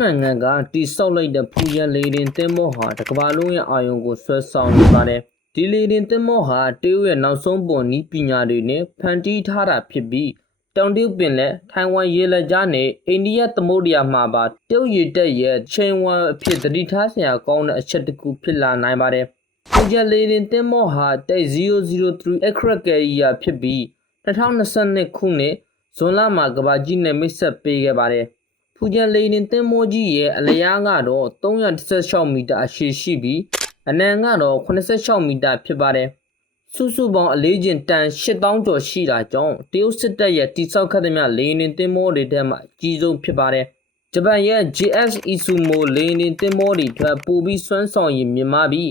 နိုင်ငံကတိဆောက်လိုက်တဲ့ဖူရန်လေရင်သင်းမောဟာတကမ္ဘာလုံးရဲ့အာရုံကိုဆွဲဆောင်နေပါတယ်။ဒီလေရင်သင်းမောဟာတရုတ်ရဲ့နောက်ဆုံးပေါ်နည်းပညာတွေနဲ့ဖန်တီးထားတာဖြစ်ပြီးတောင်တရုတ်ပင်လယ်ထိုင်ဝမ်ရေလက်ကြားနဲ့အိန္ဒိယသမုဒ္ဒရာမှာပါတရုတ်ရေတပ်ရဲ့ချိန်ဝမ်အဖြစ်သတိထားစရာကောင်းတဲ့အချက်တစ်ခုဖြစ်လာနိုင်ပါတယ်။ဖူရန်လေရင်သင်းမောဟာတိုက်003 aircraft carrier ဖြစ်ပြီး2022ခုနှစ်ဇွန်လမှာကမ္ဘာကြီးနဲ့မိတ်ဆက်ပေးခဲ့ပါတယ်။ဖူရန်လေရင်သင်းမောကြီးရဲ့အလျားကတော့316မီတာအရှည်ရှိပြီးအနံကတော့86မီတာဖြစ်ပါတယ်။စုစုပေါင်းအလေးချိန်တန်8000ကျော်ရှိတာကြောင့်တရုတ်စစ်တပ်ရဲ့တိစောက်ခတ်သမျှလေရင်သင်းမောတွေထဲမှာအကြီးဆုံးဖြစ်ပါတယ်။ဂျပန်ရဲ့ JS Izumo လေရင်သင်းမောတွေထက်ပိုပြီးစွမ်းဆောင်ရည်မြင့်မားပြီး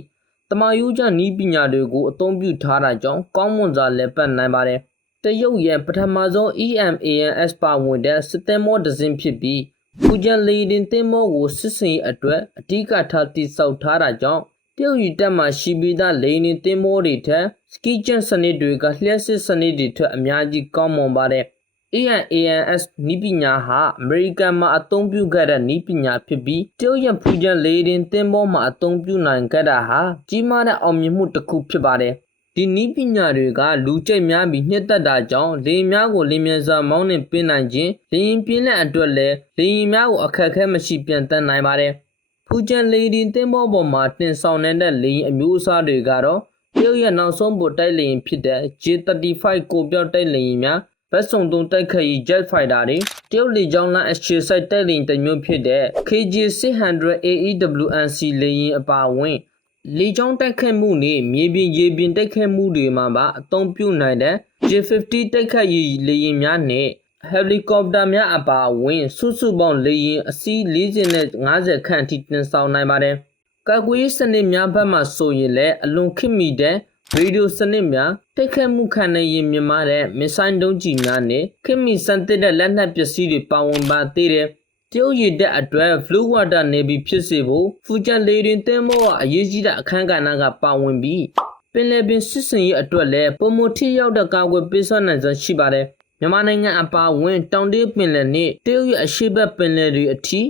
တမယိုးကျနည်းပညာတွေကိုအသုံးပြုထားတာကြောင့်ကောင်းမွန်စွာလည်ပတ်နိုင်ပါတယ်။တရုတ်ရဲ့ပထမဆုံး EMANS ပါဝင်တဲ့စစ်သင်းမောတစ်စင်းဖြစ်ပြီးဖူရန်လေရင်သင်းမောကိုစစ်စင်ရေးအတွက်အဓိကထားတိစောက်ထားတာကြောင့်တရုတ်ရေတပ်မှရှိပြီးသားလေရင်သင်းမောတွေထက်စကီကျန့်စနစ်တွေကလျှက်စစ်စနစ်တွေထက်အများကြီးကောင်းမွန်ပါတယ်။ EMANS နည်းပညာဟာအမေရိကန်မှာအသုံးပြုခဲ့တဲ့နည်းပညာဖြစ်ပြီးတရုတ်ရဲ့ဖူရန်လေရင်သင်းမောမှာအသုံးပြုနိုင်ခဲ့တာဟာကြီးမားတဲ့အောင်မြင်မှုတစ်ခုဖြစ်ပါတယ်။ဒီနည်းပညာတွေကလူကြိတ်များပြီးနှစ်သက်တာကြောင့်လေယာဉ်များကိုလင်းမြန်စွာမောင်းနှင်ပေးနိုင်ခြင်းလေယာဉ်ပြင်းတဲ့အတွက်လည်းလေယာဉ်များကိုအခက်အခဲမရှိပြန်တက်နိုင်ပါတယ်။ဖူကျန်လေရင်သင်းမောပေါ်မှာတင်ဆောင်နေတဲ့လေယာဉ်အမျိုးအစားတွေကတော့တရုတ်ရဲ့နောက်ဆုံးပေါ်တိုက်လေယာဉ်ဖြစ်တဲ့ J-35 ကိုပြောက်တိုက်လေယာဉ်များဘက်စုံသုံးတိုက်ခိုက်ရေး Jet Fighter တွေတရုတ်လေကြောင်းလမ်းအခြေစိုက်တိုက်လေယာဉ်တစ်မျိုးဖြစ်တဲ့ KJ-600 AEW&C လေယာဉ်အပါအဝင်လေကြောင်းတိုက်ခိုက်မှုနဲ့မြေပြင်ရေပြင်တိုက်ခိုက်မှုတွေမှာပါအသုံးပြုနိုင်တဲ့ J-50 တိုက်ခိုက်ရေးလေယာဉ်များနဲ့ဟယ်လီကော်ပတာများအပါအဝင်စုစုပေါင်းလေယာဉ်အစီး40နဲ့50ခန့်အထိတင်ဆောင်နိုင်ပါတယ်။ကာကွယ်ရေးစနစ်များဘက်မှဆိုရင်လည်းအလွန်ခေတ်မီတဲ့ရေဒီယိုစနစ်များတိုက်ခိုက်မှုခံနိုင်ရည်မြင့်မားတဲ့မစ်ဆိုင်းဒုံးကျည်များနဲ့ခေတ်မီစံသစ်တဲ့လက်နက်ပစ္စည်းတွေပါဝင်ပါသေးတယ်။တရုတ်ရေတပ်အတွက် Blue Water Navy ဖြစ်စေဖို့ဖူကျန်လေရင်သင်းမောကအရေးကြီးတဲ့အခန်းကဏ္ဍကပါဝင်ပြီးပင်လယ်ပြင်စစ်စင်ရေးအတွက်လည်းပုံမထိရောက်တဲ့ကာကွယ်ပေးစွမ်းနိုင်စွမ်းရှိပါတယ်။မြန်မာနိုင်ငံအပါအဝင်တောင်တရုတ်ပင်လယ်နဲ့တရုတ်ရဲ့အရှေ့ဘက်ပင်လယ်တွေအထိ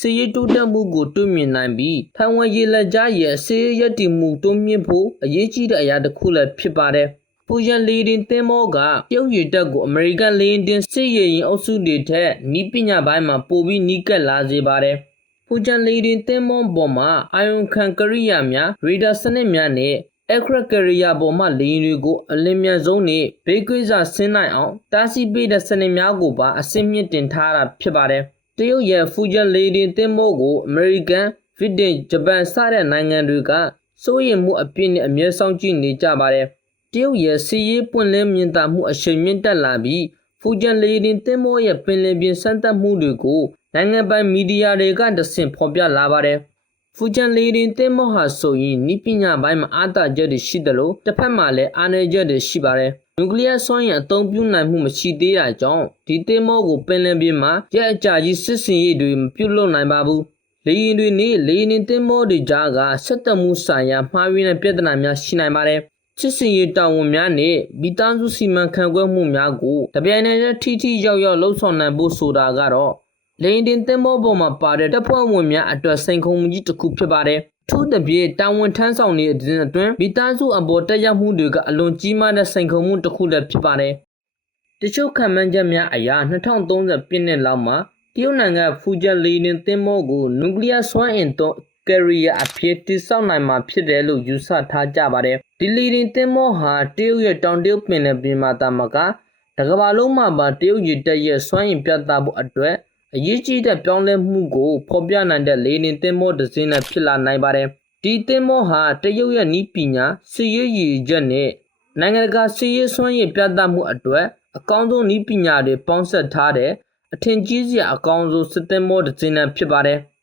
စစ်ရေးတိုးတက်မှုကိုတွေ့မြင်နိုင်ပြီးထိုင်ဝမ်ရေလက်ကြားရဲ့စစ်ရေးရည်တည်မှုတိုးမြင့်ဖို့အရေးကြီးတဲ့အရာတစ်ခုလည်းဖြစ်ပါတယ်။ဖူရန်လေရင်သင်းမောကတရုတ်ရေတပ်ကိုအမေရိကန်လေရင်တင်စစ်ရေရင်အုပ်စုတွေထက်နည်းပညာပိုင်းမှာပိုပြီးနီးကပ်လာစေပါတယ်။ဖူရန်လေရင်သင်းမောပေါ်မှာအာယုံခံကရိယာများရေဒါစနစ်များနဲ့aircraft carrier ပေါ်မှလေယာဉ်တွေကိုအလင်းမြန်ဆုံးနဲ့ဘေးကွေးစွာဆင်းနိုင်အောင်တားဆီးပေးတဲ့စနစ်များကိုပါအဆင့်မြင့်တင်ထားတာဖြစ်ပါတယ်။တရုတ်ရဲ့ဖူကျန်လေရင်သင်းမောကိုအမေရိကန်၊ဗြိတိန်၊ဂျပန်စတဲ့နိုင်ငံတွေကစိုးရိမ်မှုအပြည့်နဲ့အမြဲစောင့်ကြည့်နေကြပါတယ်။တရုတ်ရဲ့စီးရေးပွင့်လင်းမြင်သာမှုအရှိန်မြင့်တက်လာပြီးဖူကျန်လေရင်သင်းမောရဲ့ပင်လယ်ပြင်စမ်းသပ်မှုတွေကိုနိုင်ငံပိုင်မီဒီယာတွေကတဆင့်ဖော်ပြလာပါတယ်။ဖူကျန်လေရင်သင်းမောဟာဆိုရင်နည်းပညာပိုင်းမှာအားသာချက်တွေရှိသလိုတစ်ဖက်မှာလည်းအားနည်းချက်တွေရှိပါတယ်။နျူကလ িয়ার စွမ်းရည်အသုံးပြုနိုင်မှုမရှိသေးတာကြောင့်ဒီသင်းမောကိုပင်လယ်ပြင်မှာရက်အကြာကြီးစစ်စင်ရေးတွေမပြုလုပ်နိုင်ပါဘူး။လေယာဉ်တွေနဲ့လေယာဉ်သင်းမောတွေကြားကဆက်သွယ်မှုဆိုင်ရာမှားယွင်းတဲ့ပြဿနာများရှိနိုင်ပါတယ်။စစ်စင်ရေးတာဝန်များနဲ့မိသားစုစီမံခန့်ခွဲမှုများကိုတပြိုင်နက်တည်းထိရောက်လှုပ်ဆောင်နိုင်ဖို့ဆိုတာကတော့လေရင်သင်းမောပေါ်မှာပါတဲ့တပ်ဖွဲ့ဝင်များအတွက်စိန်ခေါ်မှုကြီးတစ်ခုဖြစ်ပါတယ်။ထို့သဖြင့်တာဝန်ထမ်းဆောင်နေတဲ့အတွင်းမိသားစုအပေါ်တက်ရောက်မှုတွေကအလွန်ကြီးမားတဲ့စိန်ခေါ်မှုတစ်ခုလည်းဖြစ်ပါတယ်။တချို့ခံမှန်းချက်များအရ2030ပြည့်နှစ်လောက်မှာတရုတ်နိုင်ငံဖူကျန်လေရင်သင်းမောကိုနျူကလ িয়ার စွမ်းအင်သုံး carrier အဖြစ်တည်ဆောက်နိုင်မှာဖြစ်တယ်လို့ယူဆထားကြပါတယ်။ဒီလေရင်သင်းမောဟာတရုတ်ရဲ့တောင်တရုတ်ပင်လယ်ပြင်မှာတာမကတကမ္ဘာလုံးမှာပါတရုတ်ရေတပ်ရဲ့စွမ်းအင်ပြသဖို့အတွက်အရေးကြီးတဲ့ပြောင်းလဲမှုကိုဖော်ပြနိုင်တဲ့လေရင်သင်းမောတစ်စင်းနဲ့ဖြစ်လာနိုင်ပါတယ်။ဒီသင်းမောဟာတရုတ်ရဲ့နည်းပညာစစ်ရေးရည်ချက်နဲ့နိုင်ငံတကာစစ်ရေးစွမ်းရည်ပြသမှုအတွက်အကောင်းဆုံးနည်းပညာတွေပေါင်းစပ်ထားတဲ့အထင်ကြီးစရာအကောင်းဆုံးစစ်သင်းမောတစ်စင်းနဲ့ဖြစ်ပါတယ်။